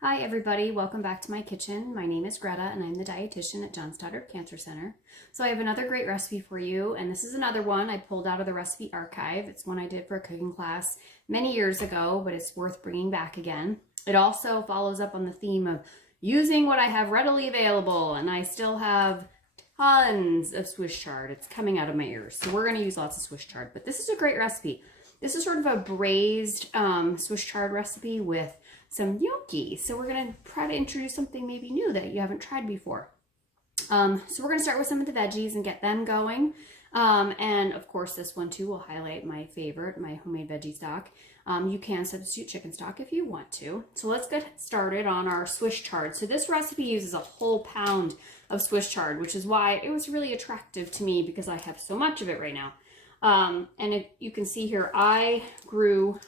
Hi everybody, welcome back to my kitchen. My name is Greta and I'm the dietitian at John Stoddard Cancer Center. So I have another great recipe for you, and this is another one I pulled out of the recipe archive. It's one I did for a cooking class many years ago, but it's worth bringing back again. It also follows up on the theme of using what I have readily available, and I still have tons of Swiss chard. It's coming out of my ears, so we're going to use lots of Swiss chard, but this is a great recipe. This is sort of a braised Swiss chard recipe with some gnocchi. So we're going to try to introduce something maybe new that you haven't tried before. So we're going to start with some of the veggies and get them going. And of course this one too will highlight my favorite, my homemade veggie stock. You can substitute chicken stock if you want to. So let's get started on our Swiss chard. So this recipe uses a whole pound of Swiss chard, which is why it was really attractive to me because I have so much of it right now. And if you can see here, I grew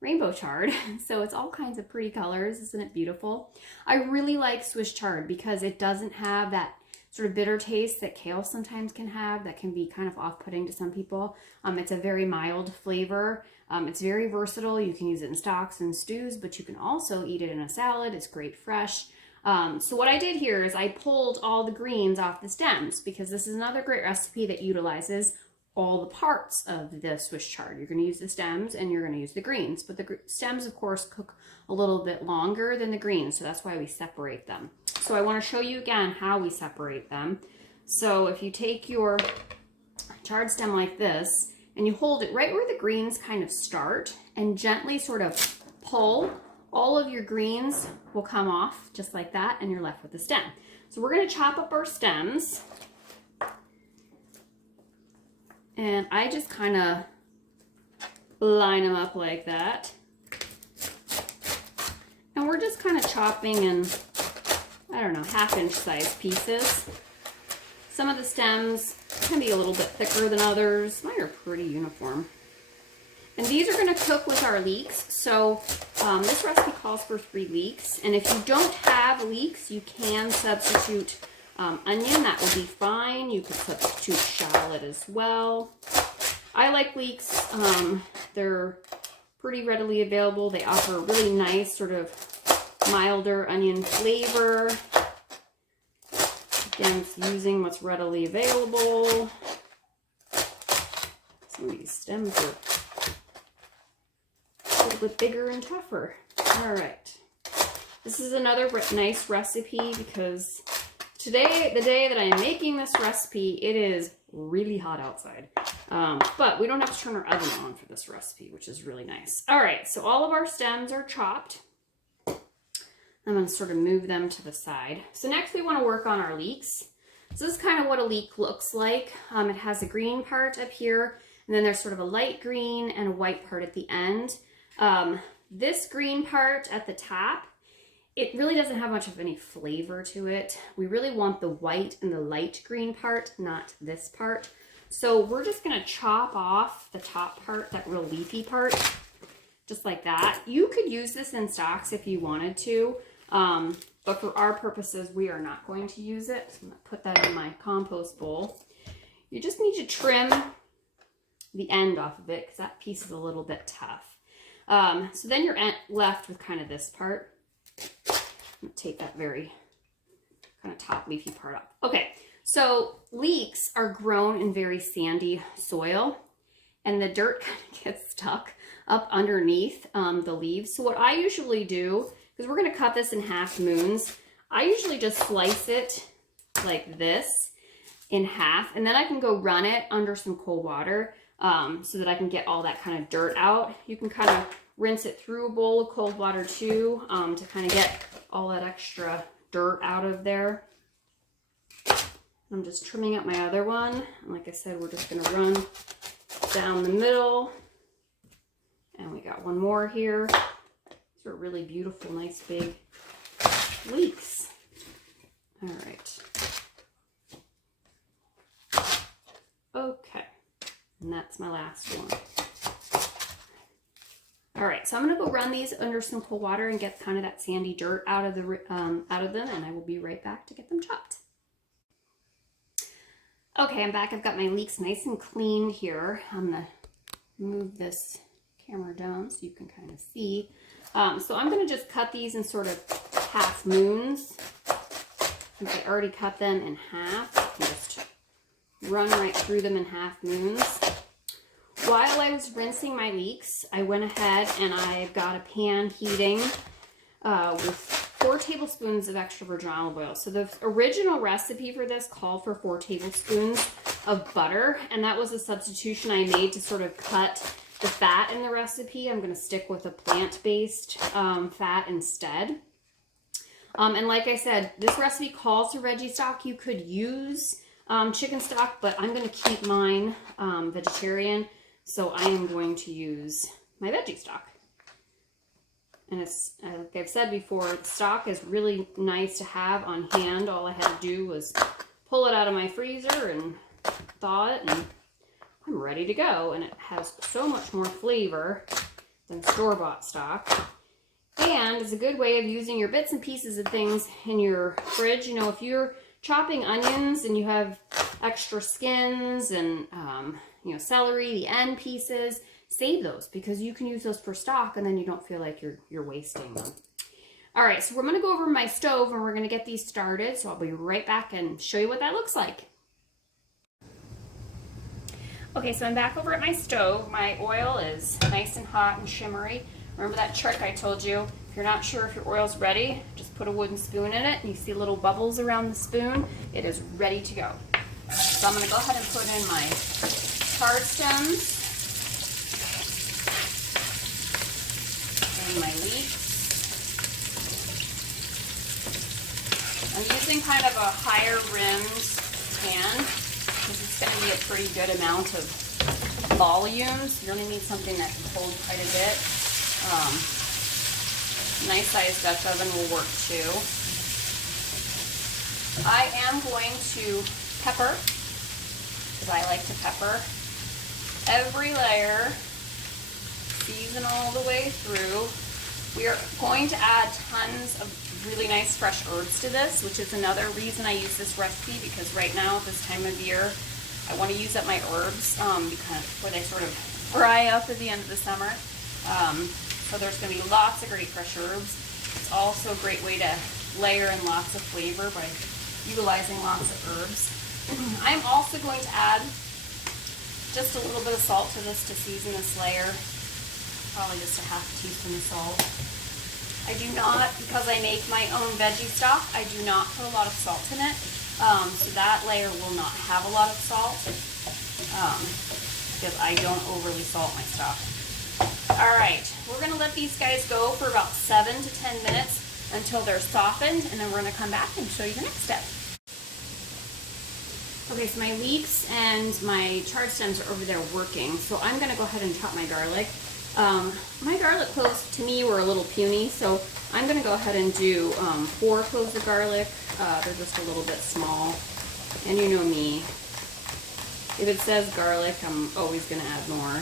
rainbow chard, so it's all kinds of pretty colors. Isn't it beautiful? I really like Swiss chard because it doesn't have that sort of bitter taste that kale sometimes can have, that can be kind of off-putting to some people. It's a very mild flavor. It's very versatile. You can use it in stocks and stews, but you can also eat it in a salad. It's great fresh. So what I did here is I pulled all the greens off the stems because this is another great recipe that utilizes all the parts of the Swiss chard. You're going to use the stems and you're going to use the greens, but the stems of course cook a little bit longer than the greens, so that's why we separate them. So I want to show you again how we separate them. So if you take your chard stem like this and you hold it right where the greens kind of start and gently sort of pull, all of your greens will come off just like that and you're left with the stem. So we're going to chop up our stems. And I just kind of line them up like that. And we're just kind of chopping in, I don't know, 1/2-inch size pieces. Some of the stems can be a little bit thicker than others. Mine are pretty uniform. And these are going to cook with our leeks. So this recipe calls for 3 leeks. And if you don't have leeks, you can substitute onion. That will be fine. You could substitute shallot as well. I like leeks. They're pretty readily available. They offer a really nice sort of milder onion flavor. Again, it's using what's readily available. Some of these stems are a little bit bigger and tougher. All right. This is another nice recipe because today, the day that I am making this recipe, it is really hot outside. But we don't have to turn our oven on for this recipe, which is really nice. All right, so all of our stems are chopped. I'm going to sort of move them to the side. So next we want to work on our leeks. So this is kind of what a leek looks like. It has a green part up here, and then there's sort of a light green and a white part at the end. This green part at the top, it really doesn't have much of any flavor to it. We really want the white and the light green part, not this part. So we're just gonna chop off the top part, that real leafy part, just like that. You could use this in stocks if you wanted to, but for our purposes, we are not going to use it. So I'm gonna put that in my compost bowl. You just need to trim the end off of it because that piece is a little bit tough. So then you're left with kind of this part. I'm gonna take that very kind of top leafy part off. Okay, so leeks are grown in very sandy soil and the dirt kind of gets stuck up underneath the leaves. So what I usually do, because we're gonna cut this in half moons, I usually just slice it like this in half, and then I can go run it under some cold water so that I can get all that kind of dirt out. You can kind of rinse it through a bowl of cold water too, to kind of get all that extra dirt out of there. I'm just trimming up my other one. And like I said, we're just gonna run down the middle. And we got one more here. These are really beautiful, nice big leeks. All right. Okay, and that's my last one. All right, so I'm gonna go run these under some cold water and get kind of that sandy dirt out of them, and I will be right back to get them chopped. Okay, I'm back. I've got my leeks nice and clean here. I'm gonna move this camera down so you can kind of see. So I'm gonna just cut these in sort of half moons. Since I already cut them in half, I can just run right through them in half moons. While I was rinsing my leeks, I went ahead and I got a pan heating with 4 tablespoons of extra virgin olive oil. So the original recipe for this called for 4 tablespoons of butter, and that was a substitution I made to sort of cut the fat in the recipe. I'm going to stick with a plant-based fat instead. And like I said, this recipe calls for veggie stock. You could use chicken stock, but I'm going to keep mine vegetarian, so I am going to use my veggie stock. And it's, like I've said before, the stock is really nice to have on hand. All I had to do was pull it out of my freezer and thaw it, and I'm ready to go. And it has so much more flavor than store-bought stock. And it's a good way of using your bits and pieces of things in your fridge. You know, if you're chopping onions and you have extra skins and, you know, celery, the end pieces, save those because you can use those for stock and then you don't feel like you're wasting them. All right, so we're going to go over my stove and we're going to get these started. So I'll be right back and show you what that looks like. Okay, so I'm back over at my stove. My oil is nice and hot and shimmery. Remember that trick I told you? If you're not sure if your oil's ready, just put a wooden spoon in it and you see little bubbles around the spoon. It is ready to go. So I'm going to go ahead and put in my chard stems and my leeks. I'm using kind of a higher rimmed pan because it's going to be a pretty good amount of volume. So you're going to need something that can hold quite a bit. Nice sized Dutch oven will work too. I am going to pepper, because I like to pepper every layer, season all the way through. We are going to add tons of really nice fresh herbs to this, which is another reason I use this recipe, because right now at this time of year I want to use up my herbs because before they sort of fry up at the end of the summer. So there's going to be lots of great fresh herbs. It's also a great way to layer in lots of flavor by utilizing lots of herbs. I'm also going to add just a little bit of salt to this to season this layer. Probably just a half a teaspoon of salt. I do not, because I make my own veggie stock, I do not put a lot of salt in it. So that layer will not have a lot of salt because I don't overly salt my stock. Alright, we're going to let these guys go for about 7 to 10 minutes until they're softened, and then we're going to come back and show you the next step. Okay, so my leeks and my chard stems are over there working, so I'm going to go ahead and chop my garlic. My garlic cloves to me were a little puny, so I'm going to go ahead and do 4 cloves of garlic. They're just a little bit small, and you know me. If it says garlic, I'm always going to add more.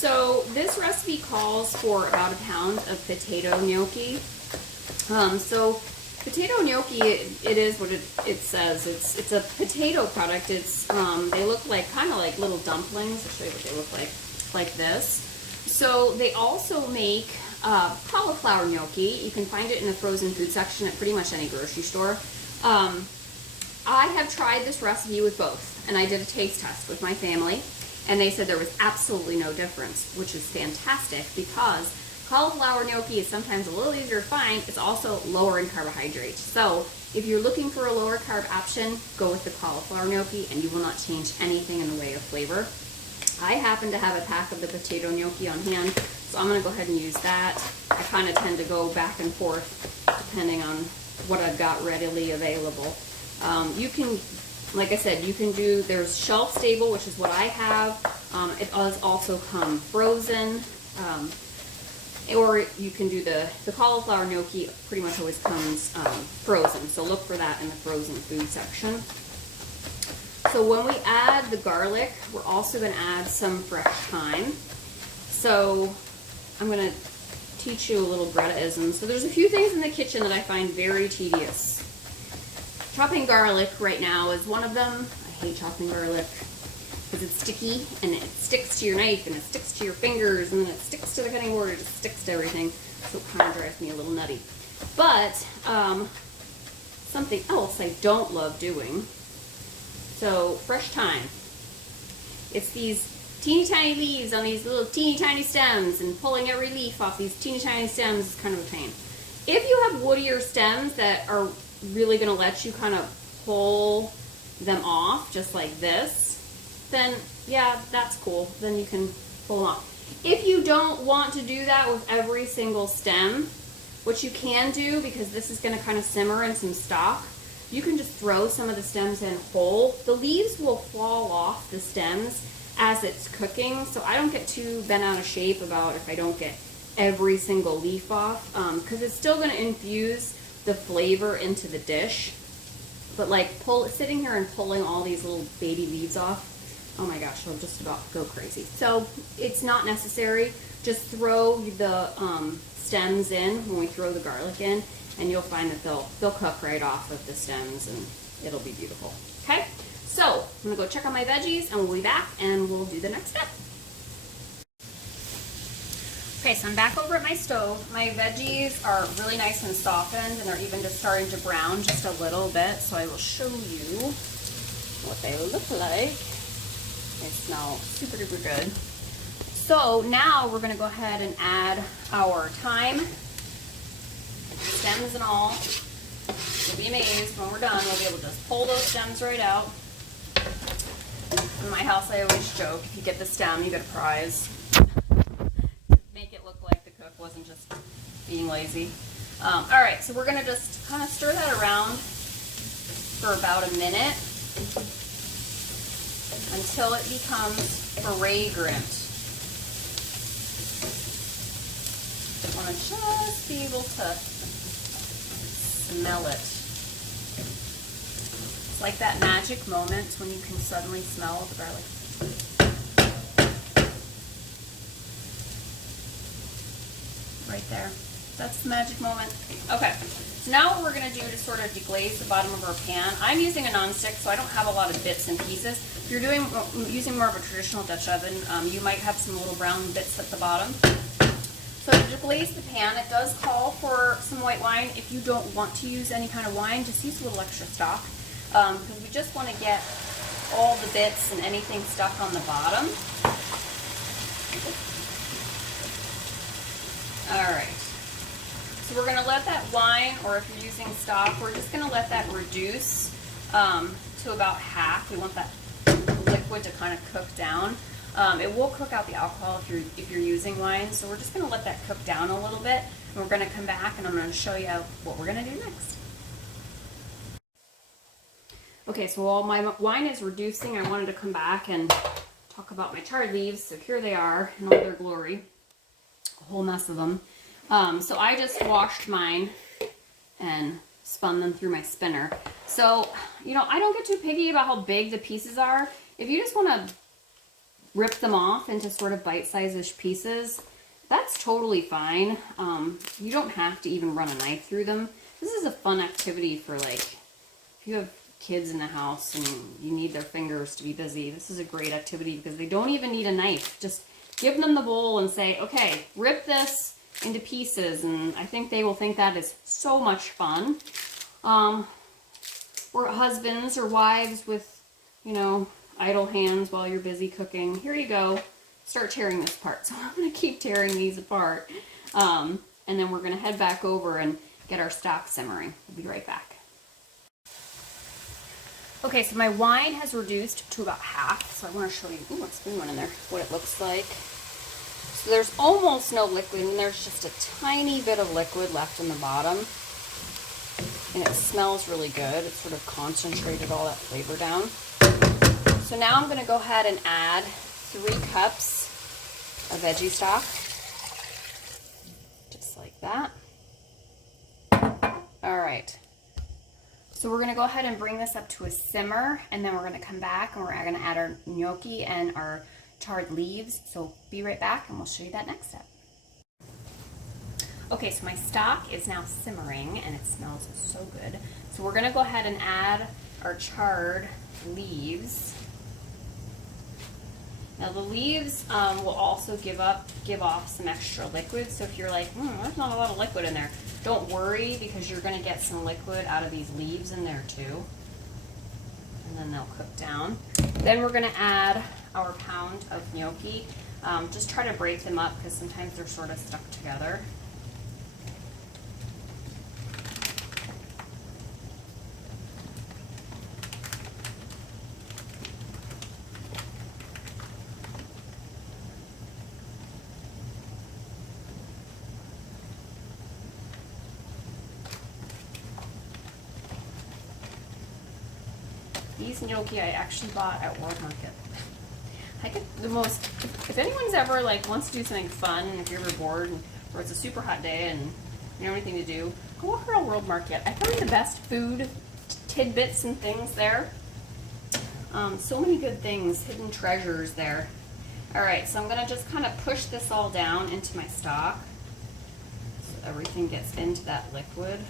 So this recipe calls for about a pound of potato gnocchi. So potato gnocchi, it is what it says. It's a potato product. It's they look like kind of like little dumplings. I'll show you what they look like this. So they also make cauliflower gnocchi. You can find it in the frozen food section at pretty much any grocery store. I have tried this recipe with both, and I did a taste test with my family. And they said there was absolutely no difference, which is fantastic because cauliflower gnocchi is sometimes a little easier to find. It's also lower in carbohydrate. So if you're looking for a lower carb option, go with the cauliflower gnocchi and you will not change anything in the way of flavor. I happen to have a pack of the potato gnocchi on hand, so I'm going to go ahead and use that. I kind of tend to go back and forth depending on what I've got readily available. You can, like I said, you can do, there's shelf stable, which is what I have. It does also come frozen. Or you can do the cauliflower gnocchi, pretty much always comes frozen. So look for that in the frozen food section. So when we add the garlic, we're also going to add some fresh thyme. So I'm going to teach you a little Greta-ism. So there's a few things in the kitchen that I find very tedious. Chopping garlic right now is one of them. I hate chopping garlic. because it's sticky and it sticks to your knife and it sticks to your fingers and then it sticks to the cutting board, it sticks to everything. So it kind of drives me a little nutty. But something else I don't love doing. So fresh thyme. It's these teeny tiny leaves on these little teeny tiny stems, and pulling every leaf off these teeny tiny stems is kind of a pain. If you have woodier stems that are really going to let you kind of pull them off just like this, then yeah, that's cool. Then you can pull them off. If you don't want to do that with every single stem, what you can do, because this is going to kind of simmer in some stock, you can just throw some of the stems in whole. The leaves will fall off the stems as it's cooking, so I don't get too bent out of shape about if I don't get every single leaf off, because it's still going to infuse the flavor into the dish. But like sitting here and pulling all these little baby leaves off, oh my gosh, I'll just about go crazy. So it's not necessary. Just throw the stems in when we throw the garlic in, and you'll find that they'll cook right off of the stems and it'll be beautiful. Okay, so I'm gonna go check on my veggies and we'll be back and we'll do the next step. Okay, so I'm back over at my stove. My veggies are really nice and softened, and they're even just starting to brown just a little bit, so I will show you what they look like. They smell super duper good. So now we're gonna go ahead and add our thyme, stems and all. You'll be amazed when we're done. We'll be able to just pull those stems right out. In my house, I always joke, if you get the stem, you get a prize. Make it look like the cook wasn't just being lazy. All right, so we're gonna just kind of stir that around for about a minute until it becomes fragrant. I want to just be able to smell it. It's like that magic moment when you can suddenly smell the garlic. Right there. That's the magic moment. Okay, so now what we're going to do to sort of deglaze the bottom of our pan, I'm using a non-stick, so I don't have a lot of bits and pieces. If you're using more of a traditional Dutch oven, you might have some little brown bits at the bottom. So to deglaze the pan, it does call for some white wine. If you don't want to use any kind of wine, just use a little extra stock, because we just want to get all the bits and anything stuck on the bottom. All right, so we're gonna let that wine, or if you're using stock, we're just gonna let that reduce to about half. We want that liquid to kind of cook down. It will cook out the alcohol if you're using wine, so we're just gonna let that cook down a little bit, and we're gonna come back and I'm gonna show you what we're gonna do next. Okay, so while my wine is reducing, I wanted to come back and talk about my chard leaves. So here they are in all their glory. A whole mess of them. So I just washed mine and spun them through my spinner. So, you know, I don't get too picky about how big the pieces are. If you just want to rip them off into sort of bite-sized pieces, that's totally fine. You don't have to even run a knife through them. This is a fun activity for, like, if you have kids in the house and you need their fingers to be busy. This is a great activity because they don't even need a knife. Just give them the bowl and say, okay, rip this into pieces, and I think they will think that is so much fun. Or husbands or wives with, you know, idle hands while you're busy cooking. Here you go. Start tearing this apart. So I'm going to keep tearing these apart. And then we're going to head back over and get our stock simmering. We'll be right back. Okay, so my wine has reduced to about half, so I want to show you, ooh, what's the one in there, what it looks like. So there's almost no liquid, and there's just a tiny bit of liquid left in the bottom. And it smells really good. It's sort of concentrated all that flavor down. So now I'm going to go ahead and add 3 cups of veggie stock. Just like that. All right. So we're going to go ahead and bring this up to a simmer, and then we're going to come back and we're going to add our gnocchi and our chard leaves. So be right back and we'll show you that next step. Okay, so my stock is now simmering and it smells so good. So we're going to go ahead and add our chard leaves. Now the leaves will also give off some extra liquid. So if you're like, there's not a lot of liquid in there, don't worry, because you're gonna get some liquid out of these leaves in there too. And then they'll cook down. Then we're gonna add our pound of gnocchi. Just try to break them up because sometimes they're sort of stuck together. These gnocchi I actually bought at World Market. I get the most, if anyone's ever like wants to do something fun, and if you're ever bored or it's a super hot day and you don't have anything to do, go walk around World Market. I find the best food tidbits and things there. So many good things, hidden treasures there. All right, so I'm gonna just kind of push this all down into my stock so everything gets into that liquid.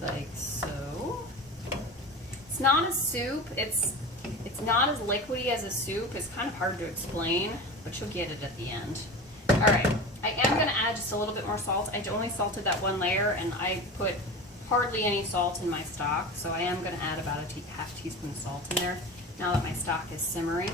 Like so. It's not a soup. It's not as liquidy as a soup. It's kind of hard to explain, but you'll get it at the end. All right, I am gonna add just a little bit more salt. I only salted that one layer, and I put hardly any salt in my stock, so I am gonna add about a half teaspoon of salt in there now that my stock is simmering.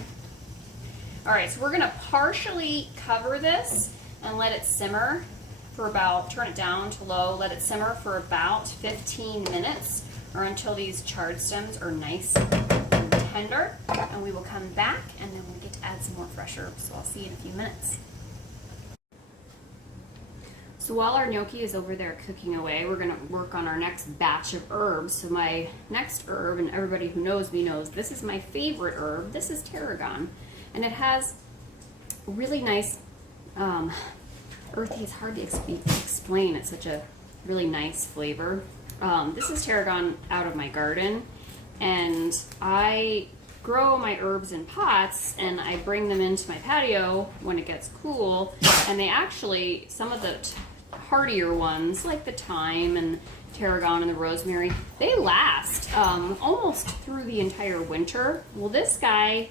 All right, so we're gonna partially cover this and let it simmer for about, turn it down to low, let it simmer for about 15 minutes or until these chard stems are nice and tender. And we will come back and then we'll get to add some more fresh herbs. So I'll see you in a few minutes. So while our gnocchi is over there cooking away, we're gonna work on our next batch of herbs. So my next herb, and everybody who knows me knows, this is my favorite herb. This is tarragon. And it has really nice, earthy, it's hard to explain. It's such a really nice flavor. This is tarragon out of my garden, and I grow my herbs in pots and I bring them into my patio when it gets cool, and they actually, some of the hardier ones like the thyme and tarragon and the rosemary, they last almost through the entire winter. Well, this guy,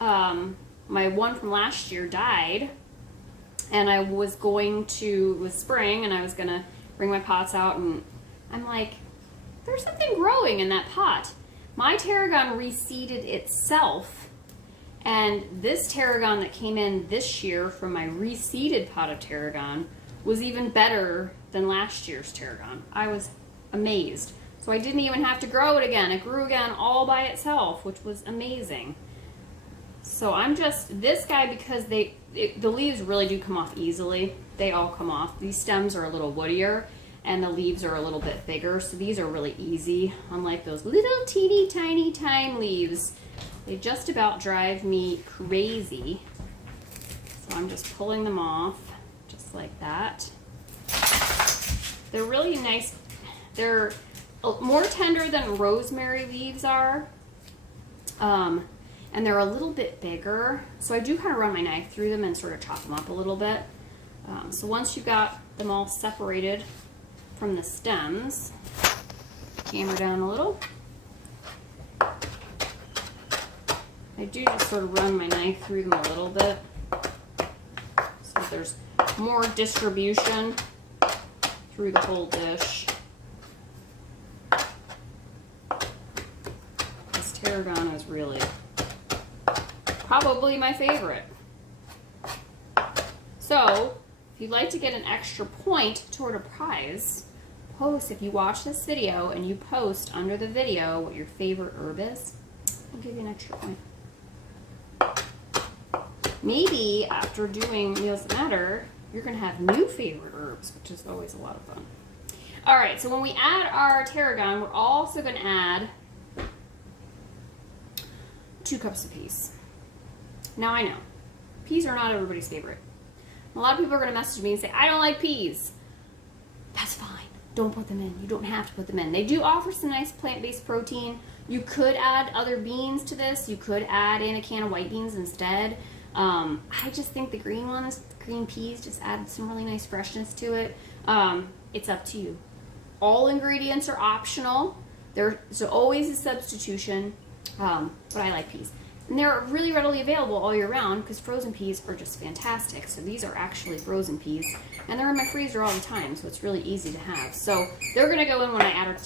my one from last year died, and I was going to, it was spring, and I was gonna bring my pots out, and I'm like, there's something growing in that pot. My tarragon reseeded itself, and this tarragon that came in this year from my reseeded pot of tarragon was even better than last year's tarragon. I was amazed. So I didn't even have to grow it again. It grew again all by itself, which was amazing. So I'm just, this guy, because the leaves really do come off easily. They all come off. These stems are a little woodier and the leaves are a little bit bigger, so these are really easy, unlike those little teeny tiny thyme leaves. They just about drive me crazy. So I'm just pulling them off just like that. They're really nice. They're more tender than rosemary leaves are. And they're a little bit bigger, so I do kind of run my knife through them and sort of chop them up a little bit. So once you've got them all separated from the stems, camera down a little. I do just sort of run my knife through them a little bit so there's more distribution through the whole dish. This tarragon is really probably my favorite. So, if you'd like to get an extra point toward a prize, post, if you watch this video and you post under the video what your favorite herb is, I'll give you an extra point. Maybe after doing Meals That Matter, you're gonna have new favorite herbs, which is always a lot of fun. All right, so when we add our tarragon, we're also gonna add 2 cups of peas. Now I know, peas are not everybody's favorite. A lot of people are gonna message me and say, I don't like peas. That's fine, don't put them in. You don't have to put them in. They do offer some nice plant-based protein. You could add other beans to this. You could add in a can of white beans instead. I just think the green peas just add some really nice freshness to it. It's up to you. All ingredients are optional. There's always a substitution, but I like peas. And they're really readily available all year round because frozen peas are just fantastic. So these are actually frozen peas, and they're in my freezer all the time, so it's really easy to have. So they're gonna go in when I add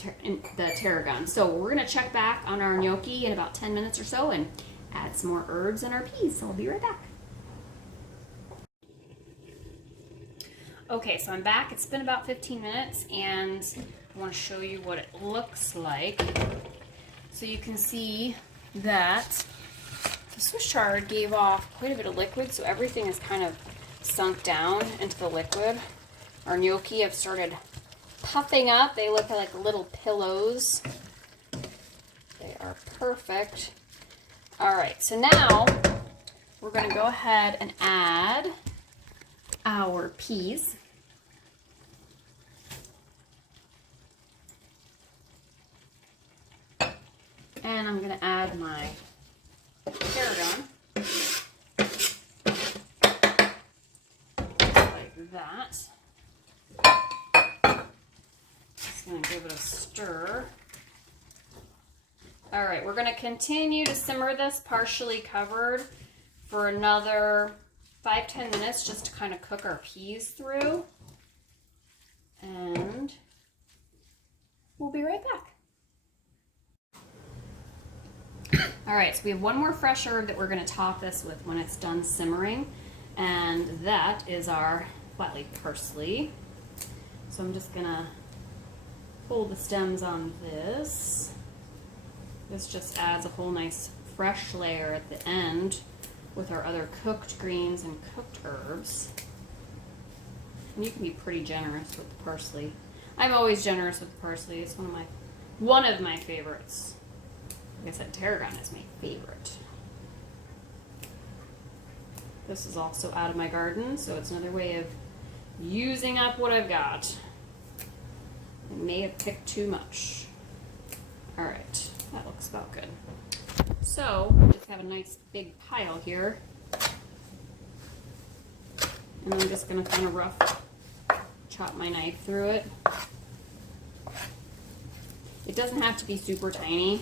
the tarragon. So we're gonna check back on our gnocchi in about 10 minutes or so and add some more herbs and our peas. So I'll be right back. Okay, so I'm back. It's been about 15 minutes, and I want to show you what it looks like. So you can see that the Swiss chard gave off quite a bit of liquid, so everything is kind of sunk down into the liquid. Our gnocchi have started puffing up. They look like little pillows. They are perfect. All right, so now we're going to go ahead and add our peas. And I'm going to add my tarragon, like that. Just going to give it a stir. All right, we're going to continue to simmer this partially covered for another 5-10 minutes just to kind of cook our peas through. And we'll be right back. All right, so we have one more fresh herb that we're going to top this with when it's done simmering, and that is our flat leaf parsley. So I'm just going to pull the stems on this. This just adds a whole nice fresh layer at the end with our other cooked greens and cooked herbs. And you can be pretty generous with the parsley. I'm always generous with the parsley. It's one of my favorites. Like I said, tarragon is my favorite. This is also out of my garden, so it's another way of using up what I've got. I may have picked too much. All right, that looks about good. So, I just have a nice big pile here. And I'm just gonna kind of rough chop my knife through it. It doesn't have to be super tiny.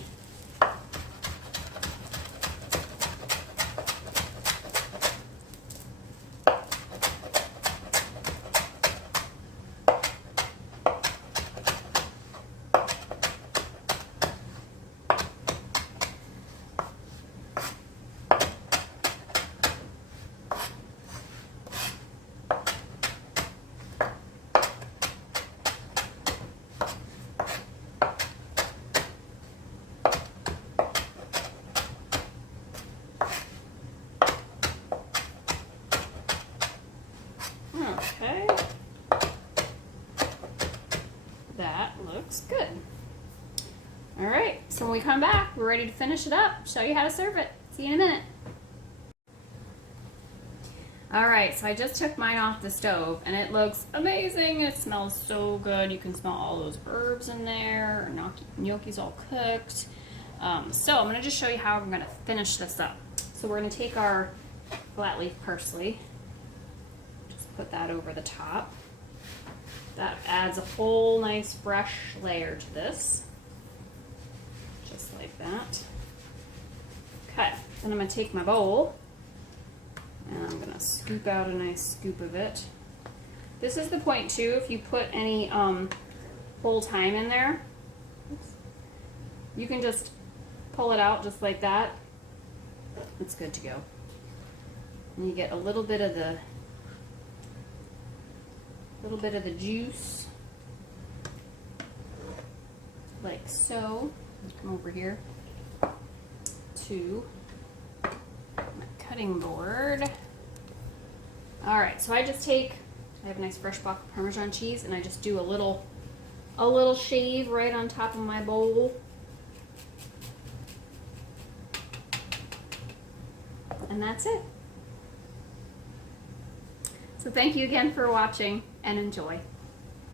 Okay, that looks good. All right, so when we come back, we're ready to finish it up, show you how to serve it. See you in a minute. All right, so I just took mine off the stove, and it looks amazing. It smells so good. You can smell all those herbs in there. Gnocchi's all cooked. So I'm gonna just show you how I'm gonna finish this up. So we're gonna take our flat leaf parsley, put that over the top. That adds a whole nice fresh layer to this. Just like that. Okay, then I'm going to take my bowl and I'm going to scoop out a nice scoop of it. This is the point too, if you put any whole thyme in there, you can just pull it out just like that. It's good to go. And you get a little bit of the juice, like so. Come over here to my cutting board. All right, so I have a nice fresh block of Parmesan cheese, and I just do a little shave right on top of my bowl. And that's it. So thank you again for watching, and enjoy.